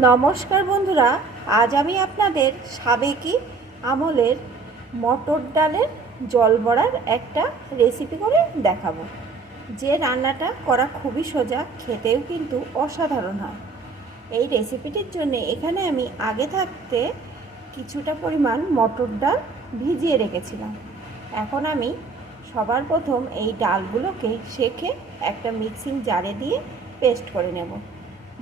নমস্কার বন্ধুরা, আজ আমি আপনাদের সাবেকি আমলের মটর ডালের জল বড়ার একটা রেসিপি করে দেখাবো। যে রান্নাটা করা খুবই সোজা, খেতেও কিন্তু অসাধারণ হয়। এই রেসিপিটির জন্য এখানে আমি আগে থাকতে কিছুটা পরিমাণ মটর ডাল ভিজিয়ে রেখেছিলাম। এখন আমি সবার প্রথম এই ডালগুলোকে শেখে একটা মিক্সিং জারে দিয়ে পেস্ট করে নেব।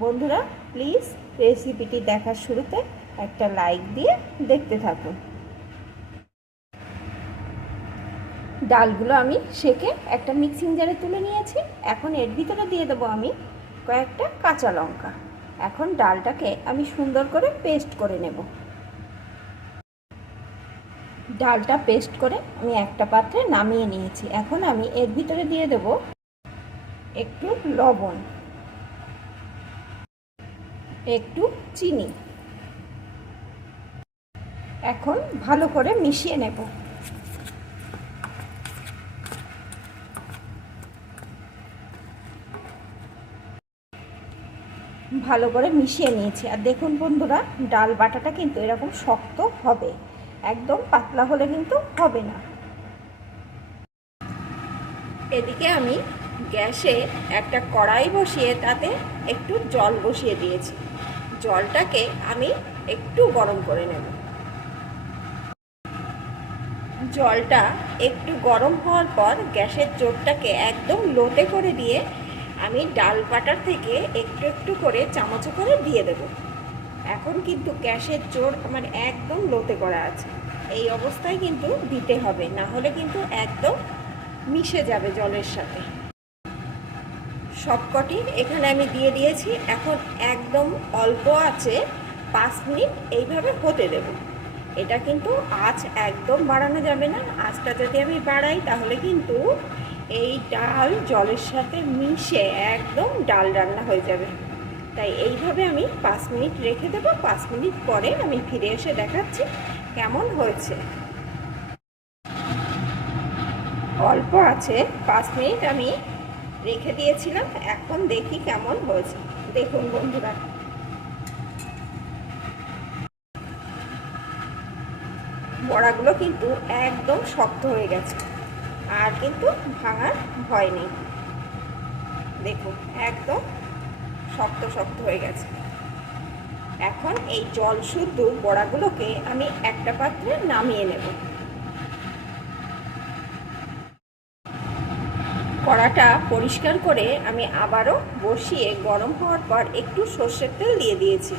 বন্ধুরা প্লিজ রেসিপিটি দেখার শুরুতে একটা লাইক দিয়ে দেখতে থাকুন। ডালগুলো আমি সেকে একটা মিক্সিং জারে তুলে নিয়েছি। এখন এর ভিতরে দিয়ে দেবো আমি কয়েকটা কাঁচা লঙ্কা। এখন ডালটাকে আমি সুন্দর করে পেস্ট করে নেব। ডালটা পেস্ট করে আমি একটা পাত্রে নামিয়ে নিয়েছি। এখন আমি এর ভিতরে দিয়ে দেব একটু লবণ। একটু চিনি। এখন ভালো করে মিশিয়ে নেব। ভালো করে মিশিয়ে নিয়েছি। আর দেখুন বন্ধুরা, ডাল বাটাটা কিন্তু এরকম শক্ত হবে। একদম পাতলা হলে কিন্তু হবে না। এদিকে আমি গ্যাসে একটা কড়াই বসিয়ে তাতে একটু জল বসিয়ে দিয়েছি। জলটাকে আমি একটু গরম করে নেব। জলটা একটু গরম হওয়ার পর গ্যাসের জোরটাকে একদম লোতে করে দিয়ে আমি ডাল বাটার থেকে একটু একটু করে চামচে করে দিয়ে দেব। এখন কিন্তু গ্যাসের জোর আমার একদম লোতে করা আছে। এই অবস্থায় কিন্তু দিতে হবে, না হলে কিন্তু একদম মিশে যাবে জলের সাথে। সবকটি। এখানে আমি দিয়ে দিয়েছি। এখন একদম অল্প আছে। পাঁচ মিনিট এইভাবে হতে দেব। এটা কিন্তু আঁচ একদম বাড়ানো যাবে না। আঁচটা যদি আমি বাড়াই, তাহলে কিন্তু এই ডাল জলের সাথে মিশে একদম ডাল রান্না হয়ে যাবে। তাই এইভাবে আমি পাঁচ মিনিট রেখে দেবো। পাঁচ মিনিট পরে আমি ফিরে এসে দেখাচ্ছি কেমন হয়েছে। অল্প আছে। পাঁচ মিনিট আমি রেখে দিয়েছিলাম। এখন দেখি কেমন হয়েছে। দেখুন বন্ধুরা। বড়াগুলো কিন্তু একদম শক্ত হয়ে গেছে। আর কিন্তু ভাঙার ভয় নেই। দেখুন, একদম শক্ত শক্ত হয়ে গেছে। এখন এই জল শুদ্ধ বড়াগুলোকে আমি একটা পাত্রে নামিয়ে নেব। কড়াটা পরিষ্কার করে আমি আবারও বসিয়ে গরম হওয়ার পর একটু সর্ষের তেল দিয়ে দিয়েছি।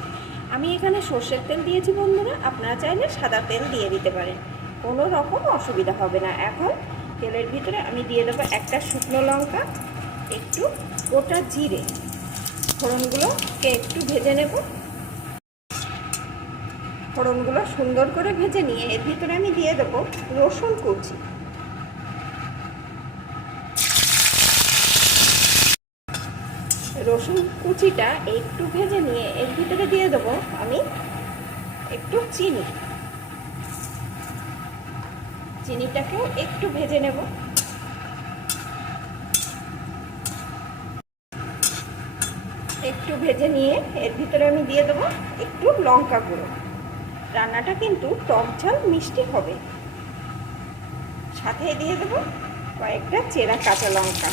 আমি এখানে সর্ষের তেল দিয়েছি বন্ধুরা, আপনারা চাইলে সাদা তেল দিয়ে দিতে পারেন। কোনো রকম অসুবিধা হবে না। এখন তেলের ভিতরে আমি দিয়ে দেবো একটা শুকনো লঙ্কা, একটু গোটা জিরে। ফোড়নগুলোকে একটু ভেজে নেব। ফোড়নগুলো সুন্দর করে ভেজে নিয়ে এর ভিতরে আমি দিয়ে দেবো রসুন কুচি। রসুন কুচিটা একটু ভেজে নিয়ে এর ভিতরে দিয়ে দেবো আমি একটু চিনি। চিনিটাকেও একটু ভেজে নেব। একটু ভেজে নিয়ে এর ভিতরে আমি দিয়ে দেবো একটু লঙ্কা গুঁড়ো। রান্নাটা কিন্তু টক ঝাল মিষ্টি হবে। সাথে দিয়ে দেবো কয়েকটা চেরা কাঁচা লঙ্কা।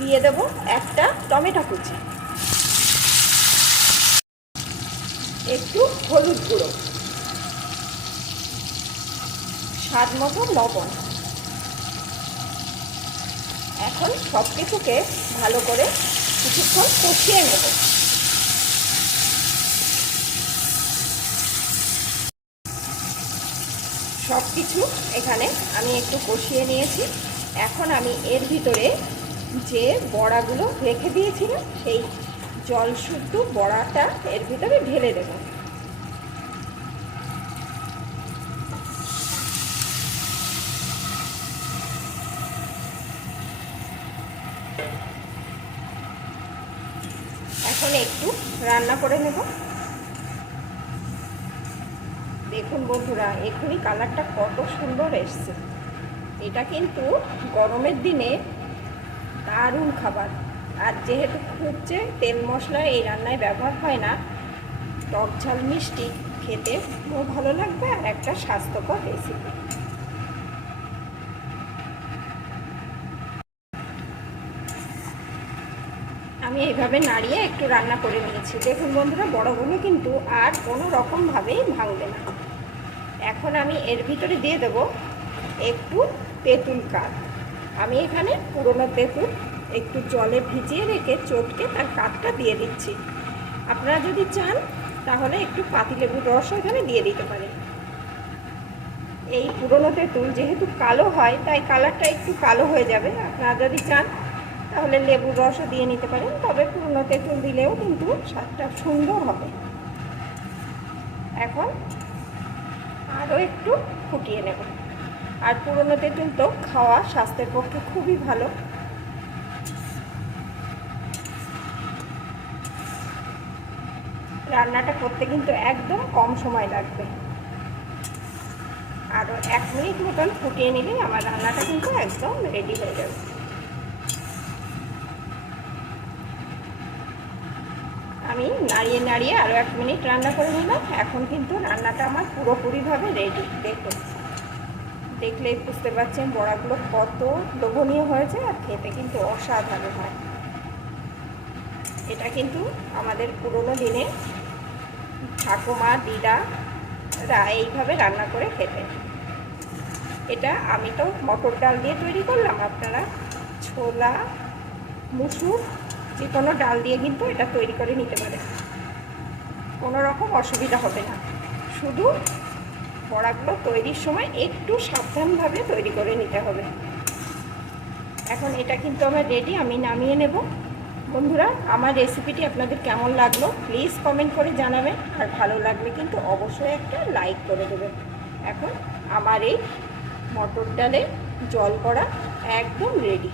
দিয়ে দেব একটা টমেটো কুচি। একটু হলুদ গুঁড়ো। স্বাদ মতো লবণ। এখন সব কিছুকে ভালো করে কিছুক্ষণ কষিয়ে নেব। সব কিছু এখানে আমি একটু কষিয়ে নিয়েছি। এখন আমি এর ভিতরে যে বড়াগুলো রেখে দিয়েছিলাম, সেই জল শুদ্ধ বড়াটা এর ভিতরে ঢেলে দেব। এখন একটু রান্না করে নেব। দেখুন বন্ধুরা এখনই কালারটা কত সুন্দর এসছে। এটা কিন্তু গরমের দিনে দারুণ খাবার। আর যেহেতু যে তেল মশলা এই রান্নায় ব্যবহার হয় না, টক ঝাল মিষ্টি খেতে খুব ভালো লাগবে আর একটা স্বাস্থ্যকর রেসিপি আমি এইভাবে নাড়িয়ে একটু রান্না করে নিয়েছি। দেখুন বন্ধুরা, বড়গুলো কিন্তু আর কোনো রকমভাবেই ভাঙবে না। এখন আমি এর ভিতরে দিয়ে দেব একটু তেঁতুল কাঠ। আমি এখানে পুরনো তেঁতুল একটু জলে ভিজিয়ে রেখে চটকে তার কাঠটা দিয়ে দিচ্ছি। আপনারা যদি চান, তাহলে একটু পাতিলেবুর রসও এখানে দিয়ে দিতে পারেন। এই পুরনো তেঁতুল যেহেতু কালো হয়, তাই কালারটা একটু কালো হয়ে যাবে। আপনারা যদি চান, তাহলে লেবুর রসও দিয়ে নিতে পারেন। তবে পুরনো তেঁতুল দিলেও কিন্তু স্বাদটা সুন্দর হবে। এখন আরও একটু ফুটিয়ে নেব। আর পুরনো তেঁতুল তো খাওয়া স্বাস্থ্যের পক্ষে খুবই ভালো। রান্নাটা করতে কিন্তু একদম কম সময় লাগবে। আরও এক মিনিট মতন ফুটিয়ে নিলেই আমার রান্নাটা কিন্তু একদম রেডি হয়ে যাবে। আমি নাড়িয়ে নাড়িয়ে আরও এক মিনিট রান্না করে নিলাম। এখন কিন্তু রান্নাটা আমার পুরোপুরিভাবে রেডি দেখুন। দেখলেই বুঝতে পারছেন বড়াগুলো কত লোভনীয় হয়েছে আর খেতে কিন্তু অসাধারণ হয়। এটা কিন্তু আমাদের পুরোনো দিনে ঠাকুমা দিদারা এইভাবে রান্না করে খেতেন। এটা আমি তো মটর ডাল দিয়ে তৈরি করলাম, আপনারা ছোলা, মুসুর, যে কোনো ডাল দিয়ে কিন্তু এটা তৈরি করে নিতে পারেন। কোনো রকম অসুবিধা হবে না। শুধু বড়াগুলো তৈরির সময় একটু সাবধানভাবে তৈরি করে নিতে হবে। এখন এটা কিন্তু আমার রেডি আমি নামিয়ে নেব। বন্ধুরা, আমার রেসিপিটি আপনাদের কেমন লাগল? প্লিজ কমেন্ট করে জানাবেন। আর ভালো লাগলে কিন্তু অবশ্যই একটা লাইক করে দেবেন। এখন আমার এই মটর ডালে জল করা একদম রেডি